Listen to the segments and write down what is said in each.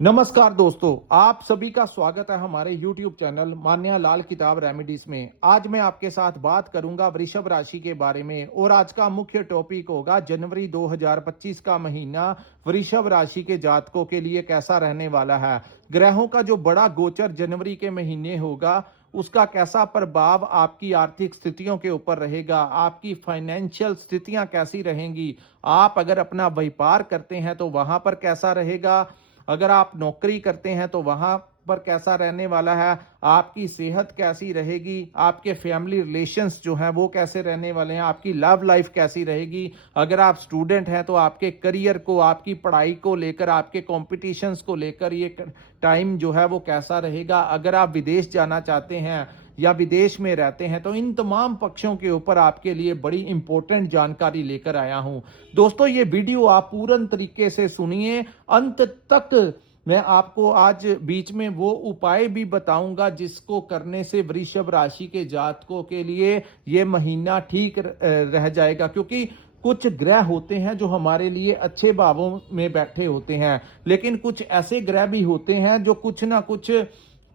नमस्कार दोस्तों, आप सभी का स्वागत है हमारे YouTube चैनल मान्या लाल किताब रेमेडीज में। आज मैं आपके साथ बात करूंगा वृषभ राशि के बारे में और आज का मुख्य टॉपिक होगा जनवरी 2025 का महीना वृषभ राशि के जातकों के लिए कैसा रहने वाला है। ग्रहों का जो बड़ा गोचर जनवरी के महीने होगा उसका कैसा प्रभाव आपकी आर्थिक स्थितियों के ऊपर रहेगा, आपकी फाइनेंशियल स्थितियां कैसी रहेंगी, आप अगर अपना व्यापार करते हैं तो वहां पर कैसा रहेगा, अगर आप नौकरी करते हैं तो वहां पर कैसा रहने वाला है, आपकी सेहत कैसी रहेगी, आपके फैमिली रिलेशंस जो हैं वो कैसे रहने वाले हैं, आपकी लव लाइफ कैसी रहेगी, अगर आप स्टूडेंट हैं तो आपके करियर को, आपकी पढ़ाई को लेकर, आपके कॉम्पिटिशन्स को लेकर ये टाइम जो है वो कैसा रहेगा, अगर आप विदेश जाना चाहते हैं या विदेश में रहते हैं तो इन तमाम पक्षों के ऊपर आपके लिए बड़ी इंपॉर्टेंट जानकारी लेकर आया हूं। दोस्तों, ये वीडियो आप पूर्ण तरीके से सुनिए अंत तक। मैं आपको आज बीच में वो उपाय भी बताऊंगा जिसको करने से वृषभ राशि के जातकों के लिए ये महीना ठीक रह जाएगा, क्योंकि कुछ ग्रह होते हैं जो हमारे लिए अच्छे भावों में बैठे होते हैं, लेकिन कुछ ऐसे ग्रह भी होते हैं जो कुछ ना कुछ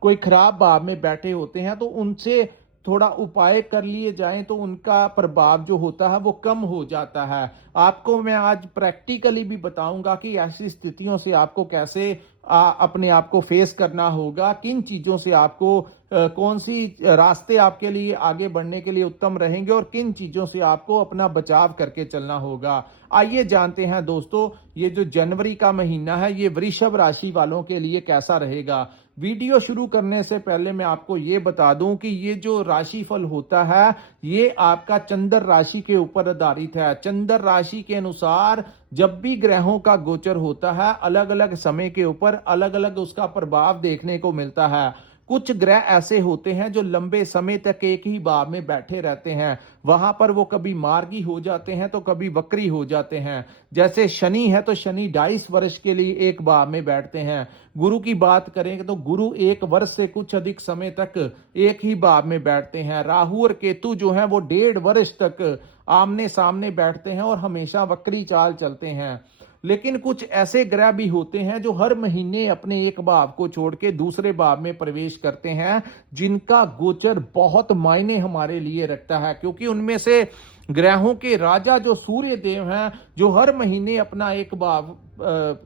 कोई खराब भाव में बैठे होते हैं। तो उनसे थोड़ा उपाय कर लिए जाएं तो उनका प्रभाव जो होता है वो कम हो जाता है। आपको मैं आज प्रैक्टिकली भी बताऊंगा कि ऐसी स्थितियों से आपको कैसे अपने आप को फेस करना होगा, किन चीजों से आपको कौन सी रास्ते आपके लिए आगे बढ़ने के लिए उत्तम रहेंगे और किन चीजों से आपको अपना बचाव करके चलना होगा। आइए जानते हैं दोस्तों, ये जो जनवरी का महीना है ये वृषभ राशि वालों के लिए कैसा रहेगा। वीडियो शुरू करने से पहले मैं आपको ये बता दूं कि ये जो राशिफल होता है ये आपका चंद्र राशि के ऊपर आधारित है। चंद्र राशि के अनुसार जब भी ग्रहों का गोचर होता है अलग अलग समय के ऊपर अलग अलग उसका प्रभाव देखने को मिलता है। कुछ ग्रह ऐसे होते हैं जो लंबे समय तक एक ही भाव में बैठे रहते हैं, वहां पर वो कभी मार्गी हो जाते हैं तो कभी वक्री हो जाते हैं। जैसे शनि है तो शनि 2.5 वर्ष के लिए एक भाव में बैठते हैं। गुरु की बात करें तो गुरु 1 वर्ष से कुछ अधिक समय तक एक ही भाव में बैठते हैं। राहु और केतु जो है वो 1.5 वर्ष तक आमने सामने बैठते हैं और हमेशा वक्री चाल चलते हैं। लेकिन कुछ ऐसे ग्रह भी होते हैं जो हर महीने अपने एक भाव को छोड़ के दूसरे भाव में प्रवेश करते हैं, जिनका गोचर बहुत मायने हमारे लिए रखता है, क्योंकि उनमें से ग्रहों के राजा जो सूर्य देव हैं जो हर महीने अपना एक भाव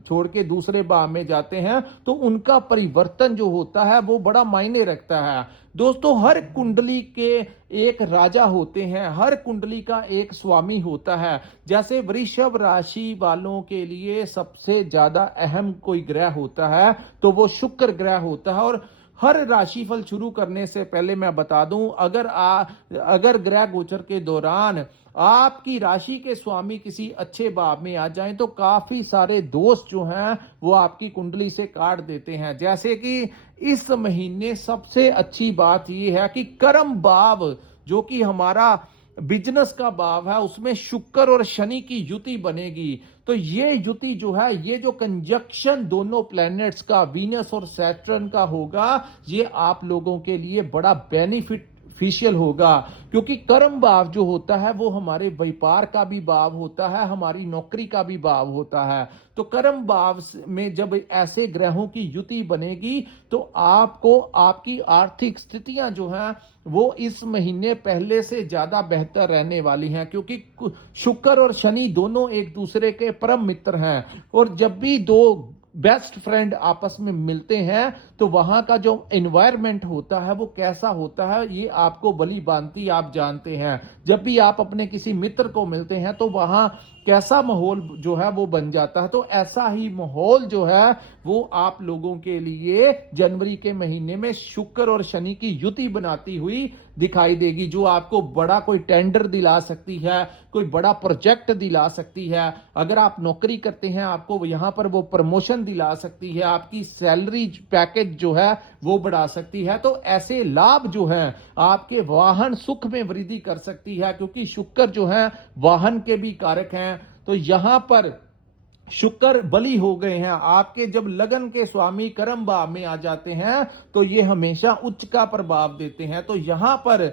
छोड़ के दूसरे भाव में जाते हैं, तो उनका परिवर्तन जो होता है वो बड़ा मायने रखता है। दोस्तों, हर कुंडली के एक राजा होते हैं, हर कुंडली का एक स्वामी होता है। जैसे वृषभ राशि वालों के लिए सबसे ज्यादा अहम कोई ग्रह होता है तो वो शुक्र ग्रह होता है। और हर राशिफल शुरू करने से पहले मैं बता दूं, अगर ग्रह गोचर के दौरान आपकी राशि के स्वामी किसी अच्छे भाव में आ जाएं तो काफी सारे दोस्त जो हैं वो आपकी कुंडली से काट देते हैं। जैसे कि इस महीने सबसे अच्छी बात यह है कि कर्म भाव जो कि हमारा बिजनेस का भाव है उसमें शुक्र और शनि की युति बनेगी। तो ये युति जो है, ये जो कंजक्शन दोनों प्लैनेट्स का वीनस और सैटर्न का होगा, ये आप लोगों के लिए बड़ा बेनिफिशियल होगा, क्योंकि कर्म भाव जो होता है वो हमारे व्यापार का भी भाव होता है, हमारी नौकरी का भी भाव होता है। तो कर्म भाव में जब ऐसे ग्रहों की युति बनेगी तो आपको आपकी आर्थिक स्थितियां जो हैं वो इस महीने पहले से ज्यादा बेहतर रहने वाली हैं, क्योंकि शुक्र और शनि दोनों एक दूसरे के परम मित्र हैं। और जब भी दो बेस्ट फ्रेंड आपस में मिलते हैं तो वहां का जो एनवायरनमेंट होता है वो कैसा होता है ये आपको भली भांति आप जानते हैं। जब भी आप अपने किसी मित्र को मिलते हैं तो वहां कैसा माहौल जो है वो बन जाता है। तो ऐसा ही माहौल जो है वो आप लोगों के लिए जनवरी के महीने में शुक्र और शनि की युति बनाती हुई दिखाई देगी, जो आपको बड़ा कोई टेंडर दिला सकती है, कोई बड़ा प्रोजेक्ट दिला सकती है। अगर आप नौकरी करते हैं आपको यहां पर वो प्रमोशन दिला सकती है, आपकी सैलरी पैकेज जो है वो बढ़ा सकती है। तो ऐसे लाभ जो है आपके वाहन सुख में वृद्धि कर सकती है, क्योंकि शुक्र जो है वाहन के भी कारक हैं। तो यहां पर शुक्र बली हो गए हैं आपके। जब लगन के स्वामी कर्म भाव में आ जाते हैं तो ये हमेशा उच्च का प्रभाव देते हैं। तो यहां पर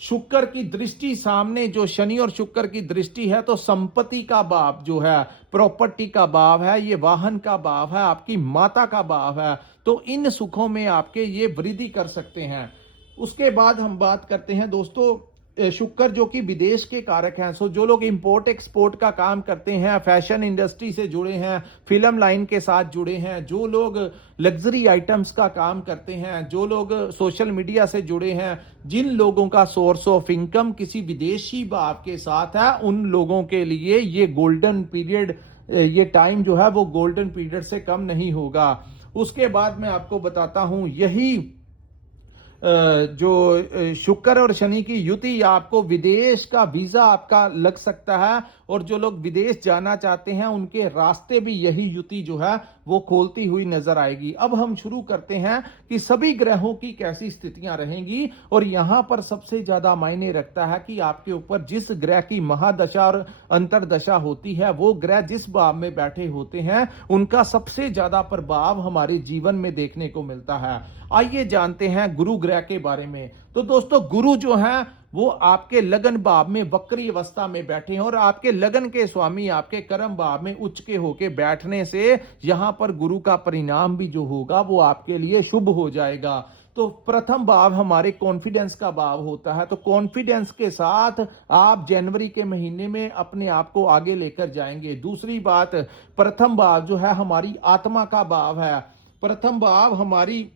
शुक्र की दृष्टि सामने जो शनि और शुक्र की दृष्टि है तो संपत्ति का भाव जो है प्रॉपर्टी का भाव है, ये वाहन का भाव है, आपकी माता का भाव है। तो इन सुखों में आपके ये वृद्धि कर सकते हैं। उसके बाद हम बात करते हैं दोस्तों शुक्र जो कि विदेश के कारक हैं। सो जो लोग इंपोर्ट एक्सपोर्ट का काम करते हैं, फैशन इंडस्ट्री से जुड़े हैं, फिल्म लाइन के साथ जुड़े हैं, जो लोग लग्जरी आइटम्स का काम करते हैं, जो लोग सोशल मीडिया से जुड़े हैं, जिन लोगों का सोर्स ऑफ इनकम किसी विदेशी भाव के साथ है, उन लोगों के लिए ये गोल्डन पीरियड, ये टाइम जो है वो गोल्डन पीरियड से कम नहीं होगा। उसके बाद मैं आपको बताता हूं, यही जो शुक्र और शनि की युति, आपको विदेश का वीजा आपका लग सकता है, और जो लोग विदेश जाना चाहते हैं उनके रास्ते भी यही युति जो है वो खोलती हुई नजर आएगी। अब हम शुरू करते हैं कि सभी ग्रहों की कैसी स्थितियां रहेंगी, और यहां पर सबसे ज्यादा मायने रखता है कि आपके ऊपर जिस ग्रह की महादशा और अंतरदशा होती है, वो ग्रह जिस भाव में बैठे होते हैं उनका सबसे ज्यादा प्रभाव हमारे जीवन में देखने को मिलता है। आइए जानते हैं गुरु ग्रह के बारे में। तो दोस्तों, गुरु जो है वो आपके लगन भाव में वक्री अवस्था में बैठे हैं, और आपके लगन के स्वामी आपके कर्म भाव में उच्च के होके बैठने से यहां पर गुरु का परिणाम भी जो होगा वो आपके लिए शुभ हो जाएगा। तो प्रथम भाव हमारे कॉन्फिडेंस का भाव होता है। तो कॉन्फिडेंस के साथ आप जनवरी के महीने में अपने आप को आगे लेकर जाएंगे। दूसरी बात, प्रथम भाव जो है हमारी आत्मा का भाव है। प्रथम भाव हमारी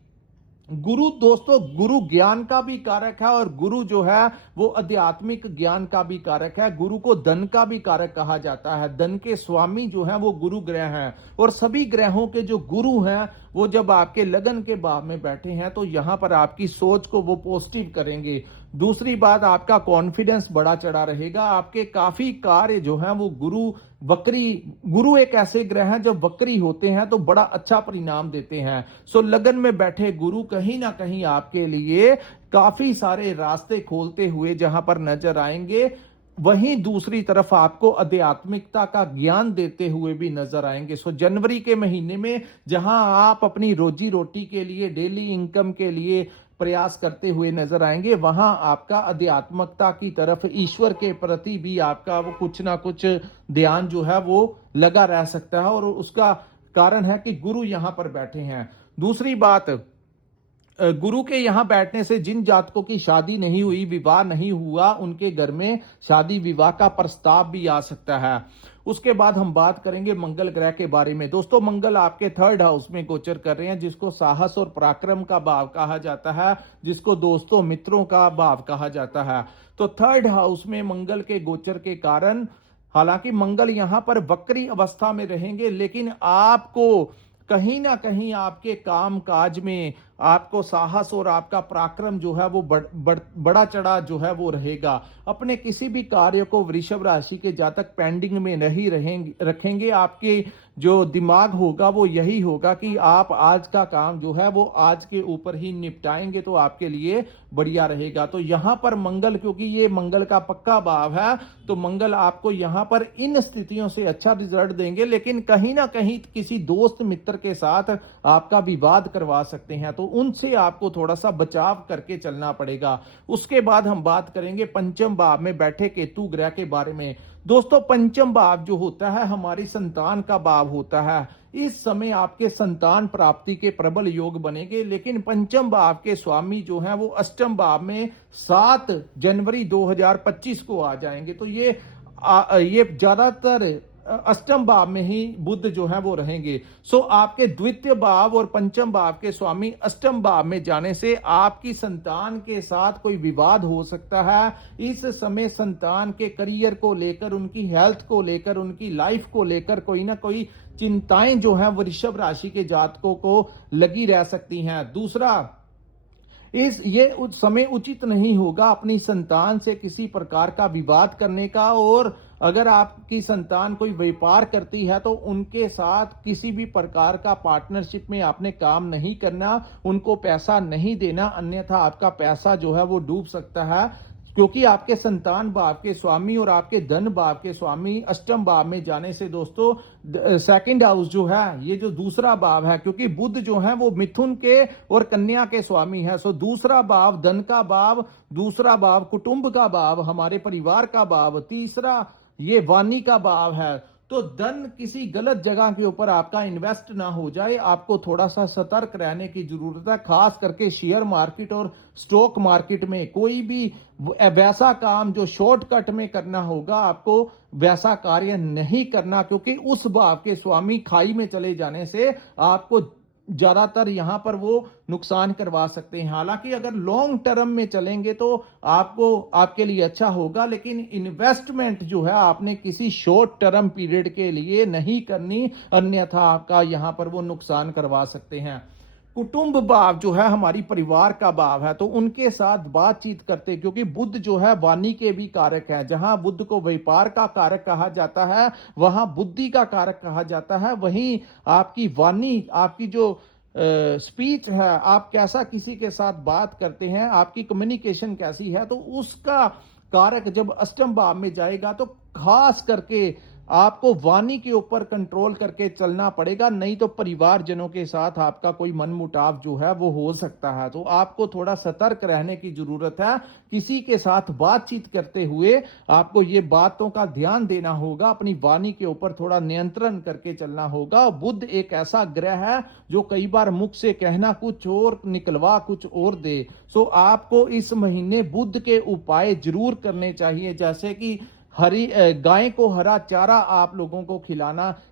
गुरु, दोस्तों गुरु ज्ञान का भी कारक है, और गुरु जो है वो आध्यात्मिक ज्ञान का भी कारक है। गुरु को धन का भी कारक कहा जाता है। धन के स्वामी जो है वो गुरु ग्रह हैं, और सभी ग्रहों के जो गुरु हैं वो जब आपके लगन के भाव में बैठे हैं तो यहां पर आपकी सोच को वो पॉजिटिव करेंगे। दूसरी बात, आपका कॉन्फिडेंस बड़ा चढ़ा रहेगा। आपके काफी कार्य जो हैं वो गुरु एक ऐसे ग्रह हैं जब वक्री होते हैं तो बड़ा अच्छा परिणाम देते हैं। सो लगन में बैठे गुरु कहीं ना कहीं आपके लिए काफी सारे रास्ते खोलते हुए जहां पर नजर आएंगे, वहीं दूसरी तरफ आपको आध्यात्मिकता का ज्ञान देते हुए भी नजर आएंगे। सो जनवरी के महीने में जहां आप अपनी रोजी रोटी के लिए, डेली इनकम के लिए प्रयास करते हुए नजर आएंगे, वहां आपका आध्यात्मिकता की तरफ, ईश्वर के प्रति भी आपका वो कुछ ना कुछ ध्यान जो है वो लगा रह सकता है, और उसका कारण है कि गुरु यहां पर बैठे हैं। दूसरी बात, गुरु के यहां बैठने से जिन जातकों की शादी नहीं हुई, विवाह नहीं हुआ, उनके घर में शादी विवाह का प्रस्ताव भी आ सकता है। उसके बाद हम बात करेंगे मंगल ग्रह के बारे में। दोस्तों, मंगल आपके 3rd हाउस में गोचर कर रहे हैं, जिसको साहस और पराक्रम का भाव कहा जाता है, जिसको दोस्तों मित्रों का भाव कहा जाता है। तो 3rd हाउस में मंगल के गोचर के कारण, हालांकि मंगल यहां पर वक्री अवस्था में रहेंगे, लेकिन आपको कहीं ना कहीं आपके काम काज में आपको साहस और आपका पराक्रम जो है वो बड़ा चढ़ा जो है वो रहेगा। अपने किसी भी कार्य को वृषभ राशि के जातक पेंडिंग में नहीं रखेंगे। आपके जो दिमाग होगा वो यही होगा कि आप आज का काम जो है वो आज के ऊपर ही निपटाएंगे, तो आपके लिए बढ़िया रहेगा। तो यहां पर मंगल, क्योंकि ये मंगल का पक्का भाव है, तो मंगल आपको यहां पर इन स्थितियों से अच्छा रिजल्ट देंगे, लेकिन कहीं ना कहीं किसी दोस्त मित्र के साथ आपका विवाद करवा सकते हैं, तो उनसे आपको थोड़ा सा बचाव करके चलना पड़ेगा। उसके बाद हम बात करेंगे पंचम भाव में बैठे केतु ग्रह के बारे में। दोस्तों, पंचम भाव जो होता है हमारी संतान का भाव होता है। इस समय आपके संतान प्राप्ति के प्रबल योग बनेंगे, लेकिन पंचम भाव के स्वामी जो हैं वो अष्टम भाव में 7 जनवरी 2025 को आ जाएंगे। तो ये ज्यादातर अष्टम भाव में ही बुध जो है वो रहेंगे। सो आपके द्वितीय भाव और पंचम भाव के स्वामी अष्टम भाव में जाने से आपकी संतान के साथ कोई विवाद हो सकता है। इस समय संतान के करियर को लेकर, उनकी हेल्थ को लेकर, उनकी लाइफ को लेकर कोई ना कोई चिंताएं जो है वृषभ राशि के जातकों को लगी रह सकती हैं। दूसरा, ये समय उचित नहीं होगा अपनी संतान से किसी प्रकार का विवाद करने का, और अगर आपकी संतान कोई व्यापार करती है तो उनके साथ किसी भी प्रकार का पार्टनरशिप में आपने काम नहीं करना, उनको पैसा नहीं देना, अन्यथा आपका पैसा जो है वो डूब सकता है। क्योंकि आपके संतान भाव के स्वामी और आपके धन भाव के स्वामी अष्टम भाव में जाने से दोस्तों 2nd हाउस जो है, ये जो दूसरा भाव है, क्योंकि बुध जो है वो मिथुन के और कन्या के स्वामी है। सो दूसरा भाव धन का भाव, दूसरा भाव कुटुंब का भाव, हमारे परिवार का भाव, तीसरा ये वाणी का भाव है। तो धन किसी गलत जगह के ऊपर आपका इन्वेस्ट ना हो जाए। आपको थोड़ा सा सतर्क रहने की जरूरत है, खास करके शेयर मार्केट और स्टॉक मार्केट में। कोई भी वैसा काम जो शॉर्टकट में करना होगा, आपको वैसा कार्य नहीं करना, क्योंकि उस भाव के स्वामी खाई में चले जाने से आपको ज्यादातर यहां पर वो नुकसान करवा सकते हैं। हालांकि अगर लॉन्ग टर्म में चलेंगे तो आपको आपके लिए अच्छा होगा, लेकिन इन्वेस्टमेंट जो है आपने किसी शॉर्ट टर्म पीरियड के लिए नहीं करनी, अन्यथा आपका यहां पर वो नुकसान करवा सकते हैं। कुटुंब भाव जो है हमारी परिवार का भाव है, तो उनके साथ बातचीत करते, क्योंकि बुध जो है वाणी के भी कारक है। जहां बुध को व्यापार का कारक कहा जाता है, वहां बुद्धि का कारक कहा जाता है। वहीं आपकी वाणी, आपकी जो स्पीच है, आप कैसा किसी के साथ बात करते हैं, आपकी कम्युनिकेशन कैसी है, तो उसका कारक जब अष्टम भाव में जाएगा तो खास करके आपको वाणी के ऊपर कंट्रोल करके चलना पड़ेगा, नहीं तो परिवारजनों के साथ आपका कोई मनमुटाव जो है वो हो सकता है। तो आपको थोड़ा सतर्क रहने की जरूरत है। किसी के साथ बातचीत करते हुए आपको ये बातों का ध्यान देना होगा, अपनी वाणी के ऊपर थोड़ा नियंत्रण करके चलना होगा। बुध एक ऐसा ग्रह है जो कई बार मुख से कहना कुछ और निकलवा कुछ और दे। सो आपको इस महीने बुध के उपाय जरूर करने चाहिए, जैसे कि गाय को हरा चारा आप लोगों को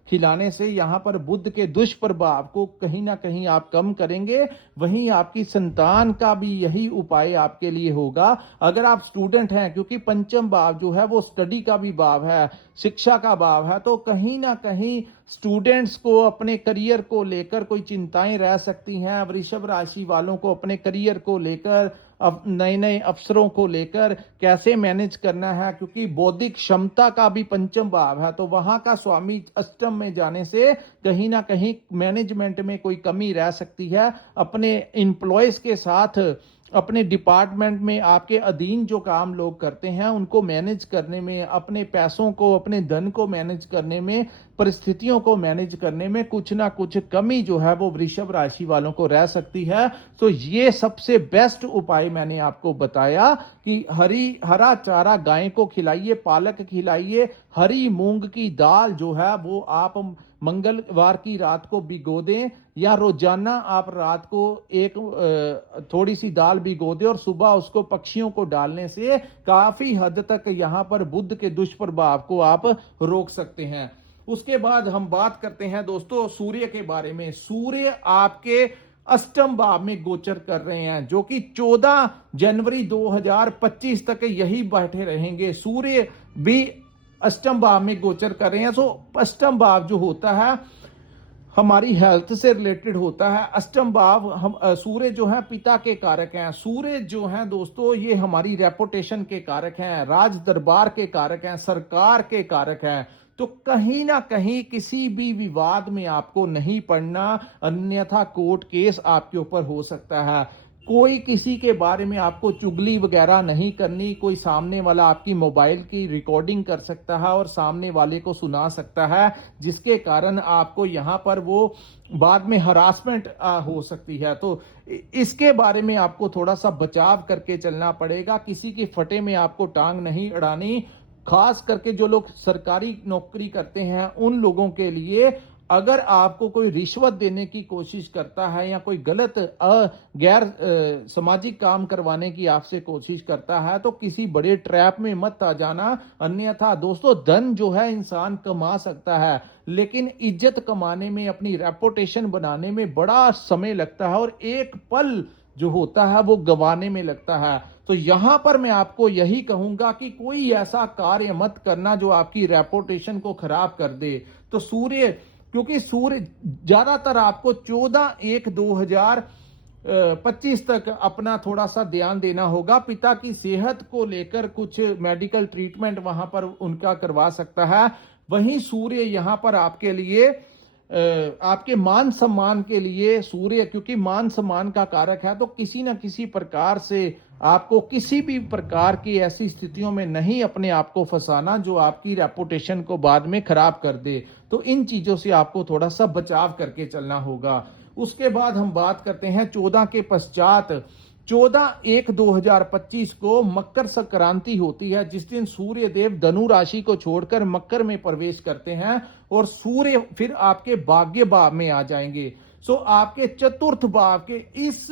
खिलाने से यहां पर बुध के दुष्प्रभाव को कहीं ना कहीं आप कम करेंगे। वहीं आपकी संतान का भी यही उपाय आपके लिए होगा। अगर आप स्टूडेंट हैं, क्योंकि पंचम भाव जो है वो स्टडी का भी भाव है, शिक्षा का भाव है, तो कहीं ना कहीं स्टूडेंट्स को अपने करियर को लेकर कोई चिंताएं रह सकती हैं। वृषभ राशि वालों को अपने करियर को लेकर, अब नए नए अवसरों को लेकर कैसे मैनेज करना है, क्योंकि बौद्धिक क्षमता का भी पंचम भाव है, तो वहां का स्वामी अष्टम में जाने से कहीं ना कहीं मैनेजमेंट में कोई कमी रह सकती है। अपने एम्प्लॉयज के साथ, अपने डिपार्टमेंट में आपके अधीन जो काम लोग करते हैं उनको मैनेज करने में, अपने पैसों को, अपने धन को मैनेज करने में, परिस्थितियों को मैनेज करने में कुछ ना कुछ कमी जो है वो वृषभ राशि वालों को रह सकती है। तो ये सबसे बेस्ट उपाय मैंने आपको बताया कि हरा चारा गाय को खिलाइए, पालक खिलाइए, हरी मूंग की दाल जो है वो आप मंगलवार की रात को भिगो दें, या रोजाना आप रात को एक थोड़ी सी दाल भिगो दें और सुबह उसको पक्षियों को डालने से काफी हद तक यहां पर बुध के दुष्प्रभाव को आप रोक सकते हैं। उसके बाद हम बात करते हैं दोस्तों सूर्य के बारे में। सूर्य आपके अष्टम भाव में गोचर कर रहे हैं, जो कि 14 जनवरी 2025 तक यही बैठे रहेंगे। सूर्य भी अष्टम भाव में गोचर कर रहे हैं। सो अष्टम भाव जो होता है हमारी हेल्थ से रिलेटेड होता है। अष्टम भाव हम सूर्य जो है पिता के कारक हैं। सूर्य जो है दोस्तों ये हमारी रेपुटेशन के कारक हैं, राज दरबार के कारक हैं, सरकार के कारक हैं। तो कहीं ना कहीं किसी भी विवाद में आपको नहीं पड़ना, अन्यथा कोर्ट केस आपके ऊपर हो सकता है। कोई किसी के बारे में आपको चुगली वगैरह नहीं करनी। कोई सामने वाला आपकी मोबाइल की रिकॉर्डिंग कर सकता है और सामने वाले को सुना सकता है, जिसके कारण आपको यहां पर वो बाद में हरासमेंट हो सकती है। तो इसके बारे में आपको थोड़ा सा बचाव करके चलना पड़ेगा। किसी की फटे में आपको टांग नहीं अड़ानी। खास करके जो लोग सरकारी नौकरी करते हैं उन लोगों के लिए, अगर आपको कोई रिश्वत देने की कोशिश करता है या कोई गलत गैर सामाजिक काम करवाने की आपसे कोशिश करता है, तो किसी बड़े ट्रैप में मत आ जाना। अन्यथा दोस्तों धन जो है इंसान कमा सकता है, लेकिन इज्जत कमाने में, अपनी रेपुटेशन बनाने में बड़ा समय लगता है और एक पल जो होता है वो गंवाने में लगता है। तो यहां पर मैं आपको यही कहूंगा कि कोई ऐसा कार्य मत करना जो आपकी रेपुटेशन को खराब कर दे। तो सूर्य, क्योंकि सूर्य ज्यादातर आपको 14/1/2025 तक अपना थोड़ा सा ध्यान देना होगा। पिता की सेहत को लेकर कुछ मेडिकल ट्रीटमेंट वहां पर उनका करवा सकता है। वहीं सूर्य यहां पर आपके लिए आपके मान सम्मान के लिए, सूर्य क्योंकि मान सम्मान का कारक है, तो किसी ना किसी प्रकार से आपको किसी भी प्रकार की ऐसी स्थितियों में नहीं अपने आप को फंसाना जो आपकी रेपुटेशन को बाद में खराब कर दे। तो इन चीजों से आपको थोड़ा सा बचाव करके चलना होगा। उसके बाद हम बात करते हैं 14 के पश्चात 14/1/2025 को मकर संक्रांति होती है, जिस दिन सूर्य देव धनु राशि को छोड़कर मकर में प्रवेश करते हैं और सूर्य फिर आपके भाग्य भाव में आ जाएंगे। सो आपके चतुर्थ भाव के इस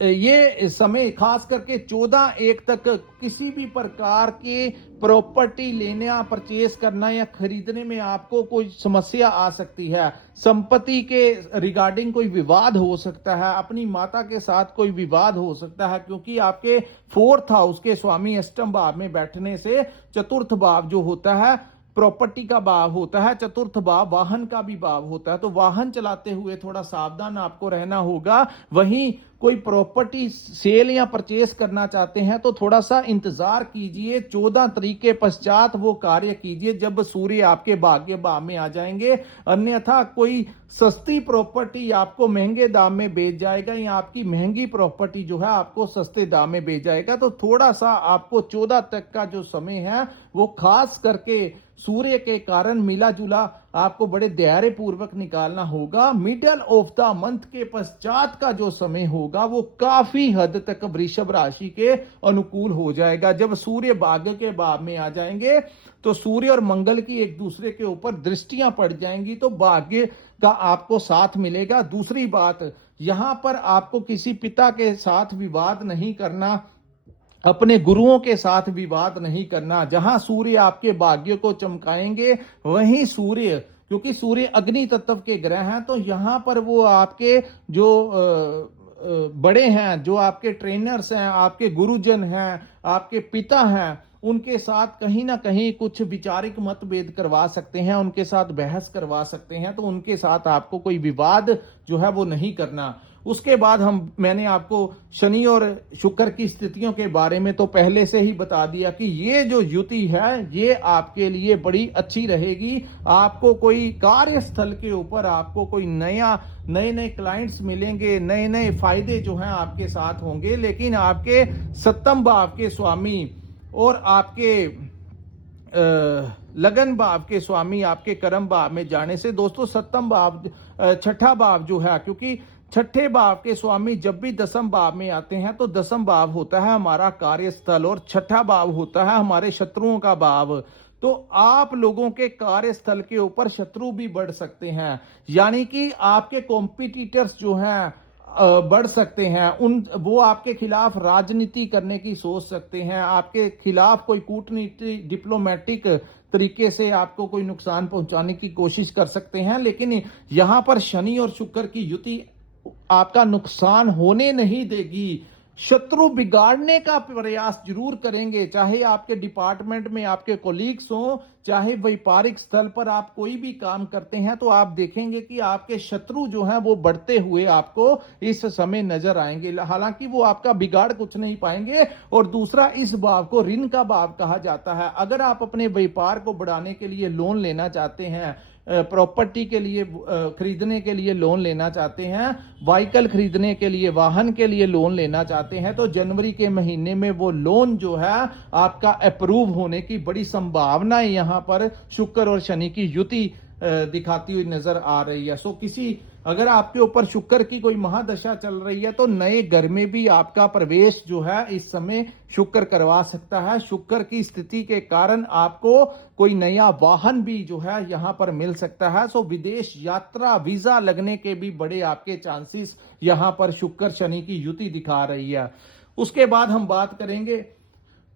ये समय खास करके 14/1 तक किसी भी प्रकार के प्रॉपर्टी लेना, परचेस करना या खरीदने में आपको कोई समस्या आ सकती है। संपत्ति के रिगार्डिंग कोई विवाद हो सकता है, अपनी माता के साथ कोई विवाद हो सकता है, क्योंकि आपके 4th हाउस के स्वामी अष्टम भाव में बैठने से चतुर्थ भाव जो होता है प्रॉपर्टी का भाव होता है, चतुर्थ भाव वाहन का भी भाव होता है। तो वाहन चलाते हुए थोड़ा सावधान आपको रहना होगा। वहीं कोई प्रॉपर्टी सेल या परचेस करना चाहते हैं तो थोड़ा सा इंतजार कीजिए, 14 तारीख के पश्चात वो कार्य कीजिए जब सूर्य आपके भाग्य भाव में आ जाएंगे। अन्यथा कोई सस्ती प्रॉपर्टी आपको महंगे दाम में बेच जाएगा या आपकी महंगी प्रॉपर्टी जो है आपको सस्ते दाम में बेच जाएगा। तो थोड़ा सा आपको 14 तक का जो समय है वो खास करके सूर्य के कारण मिला जुला आपको बड़े धैर्य पूर्वक निकालना होगा। मिडल ऑफ द मंथ के पश्चात का जो समय होगा वो काफी हद तक वृषभ राशि के अनुकूल हो जाएगा। जब सूर्य भाग्य के भाव में आ जाएंगे तो सूर्य और मंगल की एक दूसरे के ऊपर दृष्टियां पड़ जाएंगी, तो भाग्य का आपको साथ मिलेगा। दूसरी बात, यहां पर आपको किसी पिता के साथ विवाद नहीं करना, अपने गुरुओं के साथ विवाद नहीं करना। जहां सूर्य आपके भाग्य को चमकाएंगे वहीं सूर्य, क्योंकि सूर्य अग्नि तत्व के ग्रह हैं, तो यहां पर वो आपके जो बड़े हैं, जो आपके ट्रेनर्स हैं, आपके गुरुजन हैं, आपके पिता हैं, उनके साथ कहीं ना कहीं कुछ विचारिक मतभेद करवा सकते हैं, उनके साथ बहस करवा सकते हैं। तो उनके साथ आपको कोई विवाद जो है वो नहीं करना। उसके बाद मैंने आपको शनि और शुक्र की स्थितियों के बारे में तो पहले से ही बता दिया कि ये जो युति है ये आपके लिए बड़ी अच्छी रहेगी। आपको कोई कार्यस्थल के ऊपर आपको कोई नए नए क्लाइंट्स मिलेंगे, नए नए फायदे जो हैं आपके साथ होंगे। लेकिन आपके 7वें भाव के स्वामी और आपके लगन भाव के स्वामी आपके कर्म भाव में जाने से दोस्तों 7वां भाव 6ठा भाव जो है, क्योंकि 6ठे भाव के स्वामी जब भी 10वें भाव में आते हैं तो 10वां भाव होता है हमारा कार्यस्थल और 6ठा भाव होता है हमारे शत्रुओं का भाव। तो आप लोगों के कार्यस्थल के ऊपर शत्रु भी बढ़ सकते हैं, यानी कि आपके कॉम्पिटिटर्स जो हैं बढ़ सकते हैं। वो आपके खिलाफ राजनीति करने की सोच सकते हैं, आपके खिलाफ कोई कूटनीति डिप्लोमेटिक तरीके से आपको कोई नुकसान पहुंचाने की कोशिश कर सकते हैं। लेकिन यहां पर शनि और शुक्र की युति आपका नुकसान होने नहीं देगी। शत्रु बिगाड़ने का प्रयास जरूर करेंगे, चाहे आपके डिपार्टमेंट में आपके कोलीग्स हों, चाहे व्यापारिक स्थल पर आप कोई भी काम करते हैं, तो आप देखेंगे कि आपके शत्रु जो हैं वो बढ़ते हुए आपको इस समय नजर आएंगे। हालांकि वो आपका बिगाड़ कुछ नहीं पाएंगे। और दूसरा, इस भाव को ऋण का भाव कहा जाता है। अगर आप अपने व्यापार को बढ़ाने के लिए लोन लेना चाहते हैं, प्रॉपर्टी के लिए खरीदने के लिए लोन लेना चाहते हैं, व्हीकल खरीदने के लिए, वाहन के लिए लोन लेना चाहते हैं, तो जनवरी के महीने में वो लोन जो है आपका अप्रूव होने की बड़ी संभावना यहां पर शुक्र और शनि की युति दिखाती हुई नजर आ रही है। सो अगर आपके ऊपर शुक्र की कोई महादशा चल रही है तो नए घर में भी आपका प्रवेश जो है इस समय शुक्र करवा सकता है। शुक्र की स्थिति के कारण आपको कोई नया वाहन भी जो है यहां पर मिल सकता है। सो विदेश यात्रा वीजा लगने के भी बड़े आपके चांसेस यहां पर शुक्र शनि की युति दिखा रही है। उसके बाद हम बात करेंगे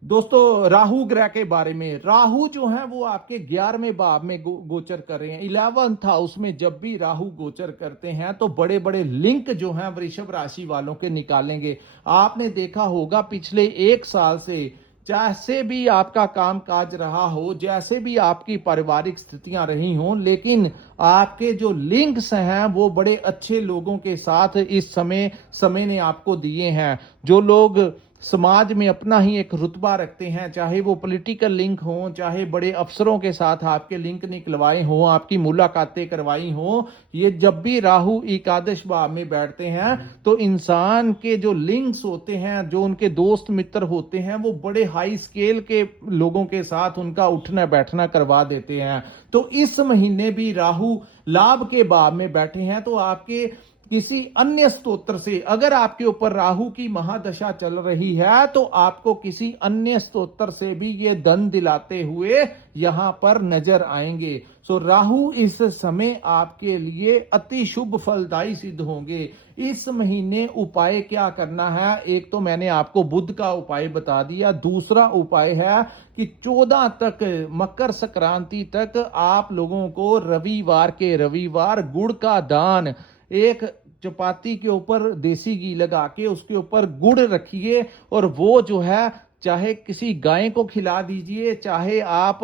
दोस्तों राहु ग्रह के बारे में। राहु जो है वो आपके 11वें भाव में गोचर कर रहे हैं। 11th हाउस में जब भी राहु गोचर करते हैं तो बड़े बड़े लिंक जो हैं वृषभ राशि वालों के निकालेंगे। आपने देखा होगा पिछले 1 साल से, जैसे भी आपका कामकाज रहा हो, जैसे भी आपकी पारिवारिक स्थितियां रही हों, लेकिन आपके जो लिंक्स हैं वो बड़े अच्छे लोगों के साथ इस समय ने आपको दिए हैं। जो लोग समाज में अपना ही एक रुतबा रखते हैं, चाहे वो पॉलिटिकल लिंक हो, चाहे बड़े अफसरों के साथ आपके लिंक निकलवाए हों, आपकी मुलाकातें करवाई हों, ये जब भी राहु एकादश भाव में बैठते हैं तो इंसान के जो लिंक्स होते हैं, जो उनके दोस्त मित्र होते हैं, वो बड़े हाई स्केल के लोगों के साथ उनका उठना बैठना करवा देते हैं। तो इस महीने भी राहु लाभ के भाव में बैठे हैं तो आपके किसी अन्य स्तोत्र से, अगर आपके ऊपर राहु की महादशा चल रही है तो आपको किसी अन्य स्तोत्र से भी ये धन दिलाते हुए यहां पर नजर आएंगे। सो राहु इस समय आपके लिए अति शुभ फलदायी सिद्ध होंगे। इस महीने उपाय क्या करना है, एक तो मैंने आपको बुध का उपाय बता दिया, दूसरा उपाय है कि 14 तक, मकर संक्रांति तक आप लोगों को रविवार के रविवार गुड़ का दान, एक चपाती के ऊपर देसी घी लगा के उसके ऊपर गुड़ रखिए और वो जो है चाहे किसी गाय को खिला दीजिए, चाहे आप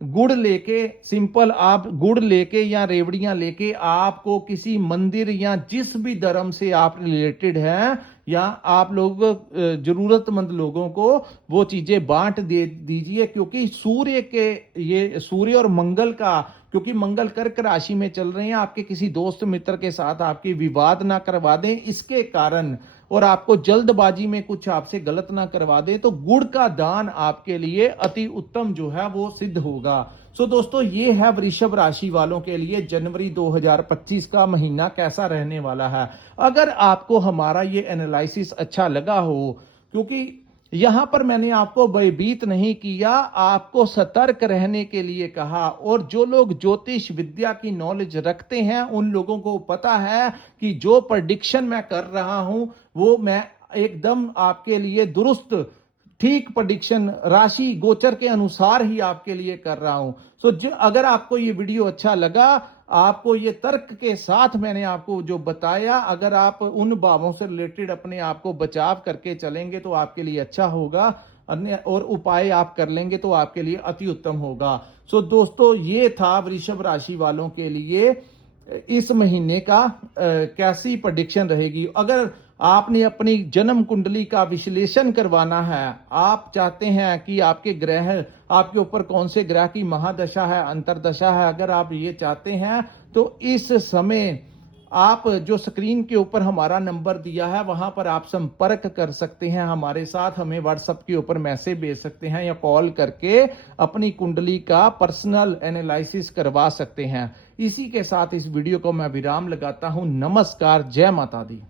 गुड़ लेके, सिंपल आप गुड़ लेके या रेवड़ियां लेके आपको किसी मंदिर या जिस भी धर्म से आप रिलेटेड हैं या आप लोग जरूरतमंद लोगों को वो चीजें बांट दे दीजिए। क्योंकि सूर्य के, ये सूर्य और मंगल का, क्योंकि मंगल कर्क राशि में चल रहे हैं, आपके किसी दोस्त मित्र के साथ आपके विवाद ना करवा दें इसके कारण, और आपको जल्दबाजी में कुछ आपसे गलत ना करवा दे, तो गुड़ का दान आपके लिए अति उत्तम जो है वो सिद्ध होगा। सो दोस्तों, ये है वृषभ राशि वालों के लिए जनवरी 2025 का महीना कैसा रहने वाला है। अगर आपको हमारा ये एनालिसिस अच्छा लगा हो, क्योंकि यहां पर मैंने आपको भयभीत नहीं किया, आपको सतर्क रहने के लिए कहा, और जो लोग ज्योतिष विद्या की नॉलेज रखते हैं उन लोगों को पता है कि जो प्रेडिक्शन मैं कर रहा हूं वो मैं एकदम आपके लिए दुरुस्त, ठीक प्रेडिक्शन राशि गोचर के अनुसार ही आपके लिए कर रहा हूं। सो अगर आपको ये वीडियो अच्छा लगा, आपको ये तर्क के साथ मैंने आपको जो बताया, अगर आप उन भावों से रिलेटेड अपने आप को बचाव करके चलेंगे तो आपके लिए अच्छा होगा, अन्य और उपाय आप कर लेंगे तो आपके लिए अति उत्तम होगा। सो दोस्तों, ये था वृषभ राशि वालों के लिए इस महीने का कैसी प्रेडिक्शन रहेगी। अगर आपने अपनी जन्म कुंडली का विश्लेषण करवाना है, आप चाहते हैं कि आपके ग्रह, आपके ऊपर कौन से ग्रह की महादशा है, अंतरदशा है, अगर आप ये चाहते हैं तो इस समय आप जो स्क्रीन के ऊपर हमारा नंबर दिया है वहां पर आप संपर्क कर सकते हैं हमारे साथ, हमें व्हाट्सएप के ऊपर मैसेज भेज सकते हैं या कॉल करके अपनी कुंडली का पर्सनल एनालिसिस करवा सकते हैं। इसी के साथ इस वीडियो को मैं विराम लगाता हूं। नमस्कार, जय माता दी।